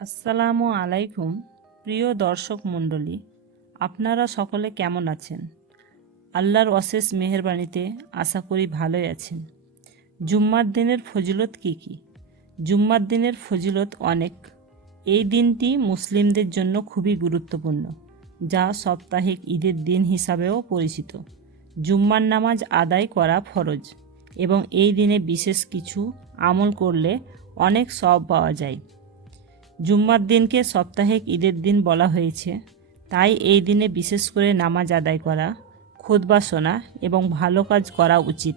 আসসালামু আলাইকুম, প্রিয় দর্শক মণ্ডলী। আপনারা সকলে কেমন আছেন? আল্লাহর অশেষ মেহেরবাণীতে আশা করি ভালোই আছেন। জুম্মার দিনের ফজিলত কি কি? জুম্মার দিনের ফজিলত অনেক। এই দিনটি মুসলিমদের জন্য খুবই গুরুত্বপূর্ণ, যা সাপ্তাহিক ঈদের দিন হিসাবেও পরিচিত। জুম্মার নামাজ আদায় করা ফরজ এবং এই দিনে বিশেষ কিছু আমল করলে অনেক সব পাওয়া যায়। জুম্মার দিনকে সাপ্তাহিক ঈদের দিন বলা হয়েছে। তাই এই দিনে বিশেষ করে নামাজ আদায় করা, খুতবা শোনা এবং ভালো কাজ করা উচিত।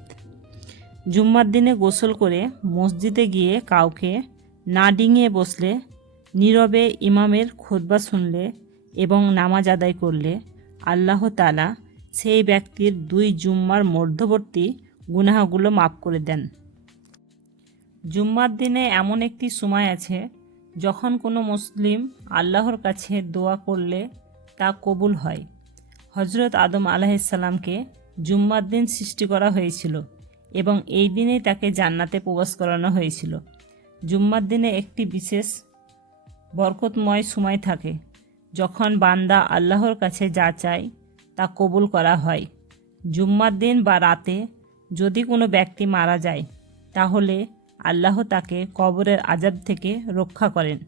জুম্মার দিনে গোসল করে মসজিদে গিয়ে কাউকে না ডিঙিয়ে বসলে, নীরবে ইমামের খোদবা শুনলে এবং নামাজ আদায় করলে আল্লাহ তালা সেই ব্যক্তির দুই জুম্মার মধ্যবর্তী গুনাহগুলো মাফ করে দেন। জুম্মার দিনে এমন একটি সময় আছে যখন কোনো মুসলিম আল্লাহর কাছে দোয়া করলে তা কবুল হয়। হজরত আদম আলাহিসাল্লামকে জুম্মার দিন সৃষ্টি করা হয়েছিল এবং এই দিনেই তাকে জান্নাতে প্রবেশ করানো হয়েছিল। জুম্মার দিনে একটি বিশেষ বরকতময় সময় থাকে যখন বান্দা আল্লাহর কাছে যা চায় তা কবুল করা হয়। জুম্মার দিন বা রাতে যদি কোনো ব্যক্তি মারা যায়, তাহলে আল্লাহ তাকে কবরের আজাব থেকে রক্ষা করেন।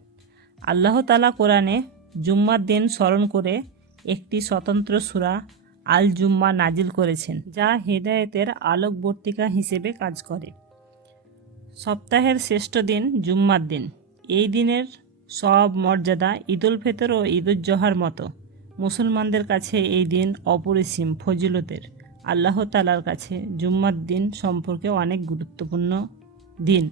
আল্লাহ তালা কোরআনে জুম্মার দিন স্মরণ করে একটি স্বতন্ত্র সূরা আল জুম্মা নাজিল করেছেন, যা হেদায়েতের আলোকবর্তিকা হিসেবে কাজ করে। সপ্তাহের শ্রেষ্ঠ দিন জুম্মার দিন। এই দিনের সব মর্যাদা ঈদুল ফেতর ও ঈদুজ্জোহার মতো। মুসলমানদের কাছে এই দিন অপরিসীম, ফজিলতের। আল্লাহ তালার কাছে জুম্মার দিন সম্পর্কে অনেক গুরুত্বপূর্ণ দিন।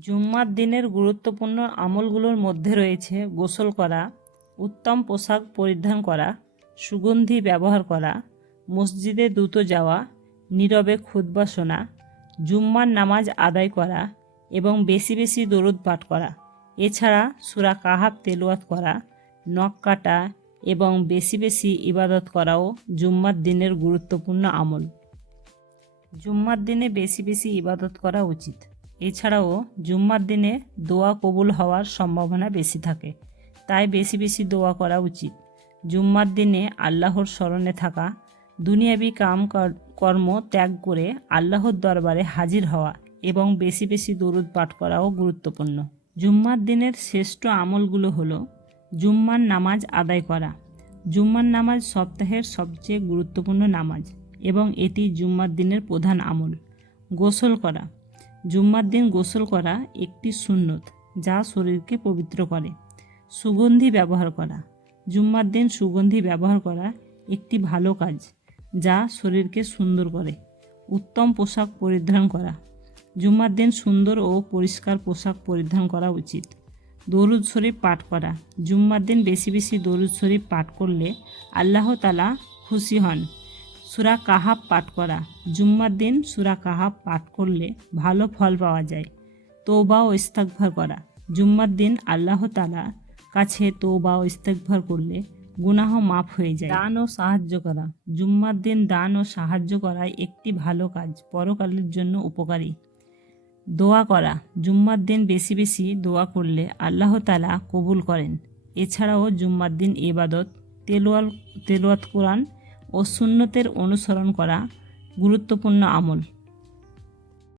জুম্মার দিনের গুরুত্বপূর্ণ আমলগুলোর মধ্যে রয়েছে গোসল করা, উত্তম পোশাক পরিধান করা, সুগন্ধি ব্যবহার করা, মসজিদে দ্রুত যাওয়া, নীরবে খুতবা শোনা, জুম্মার নামাজ আদায় করা এবং বেশি বেশি দরুদ পাঠ করা। এছাড়া সুরা কাহাব তেলোয়াত করা, নখ কাটা এবং বেশি বেশি ইবাদত করাও জুম্মার দিনের গুরুত্বপূর্ণ আমল। জুম্মার দিনে বেশি বেশি ইবাদত করা উচিত। এছাড়াও জুম্মার দিনে দোয়া কবুল হওয়ার সম্ভাবনা বেশি থাকে, তাই বেশি বেশি দোয়া করা উচিত। জুম্মার দিনে আল্লাহর স্মরণে থাকা, দুনিয়াবি কাম কর- কর্ম ত্যাগ করে আল্লাহর দরবারে হাজির হওয়া এবং বেশি বেশি দরুদ পাঠ করাও গুরুত্বপূর্ণ। জুম্মার দিনের শ্রেষ্ঠ আমলগুলো হলো জুম্মার নামাজ আদায় করা। জুম্মার নামাজ সপ্তাহের সবচেয়ে গুরুত্বপূর্ণ নামাজ। এবং এটি জুম্মার দিনের প্রধান আমল। গোসল করা। জুম্মার দিন গোসল করা একটি সুন্নত যা শরীরকে পবিত্র করে। সুগন্ধি ব্যবহার করা। জুম্মার দিন সুগন্ধি ব্যবহার করা একটি ভালো কাজ যা শরীরকে সুন্দর করে। উত্তম পোশাক পরিধান করা। জুম্মার দিন সুন্দর ও পরিষ্কার পোশাক পরিধান করা উচিত। দরুদ শরীফ পাঠ করা। জুম্মার দিন বেশি বেশি দরুদ শরীফ পাঠ করলে আল্লাহ তালা খুশি হন। সুরা কাহাব পাঠ করা। জুম্মার দিন সুরা কাহাব পাঠ করলে ভালো ফল পাওয়া যায়। তৌবা ও ইস্তাকভার করা। জুম্মার দিন আল্লাহ তালা কাছে তৌবা ও ইস্তাকভার করলে গুনাহ মাফ হয়ে যায়। দান ও সাহায্য করা। জুম্মার দিন দান ও সাহায্য করা একটি ভালো কাজ, পরকালের জন্য উপকারী। দোয়া করা। জুম্মার দিন বেশি বেশি দোয়া করলে আল্লাহ তালা কবুল করেন। এছাড়াও জুম্মার দিন ইবাদত, তেলোয়াল, তেলোয়াত কোরআন ও সুন্নতের অনুসরণ করা গুরুত্বপূর্ণ আমল।